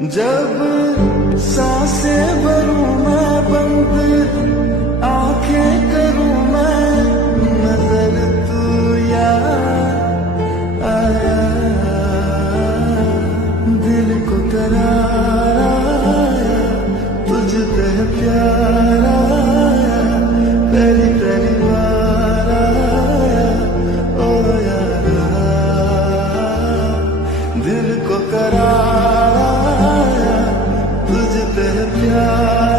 जब सांसें भरूं मैं बंद, आंखें करूं मैं नजर, तू याद आया। दिल को करार आया, तुझसे प्यार आया, पहली पहली बार आया। ओ यारा, दिल को करार आया, तुझसे प्यार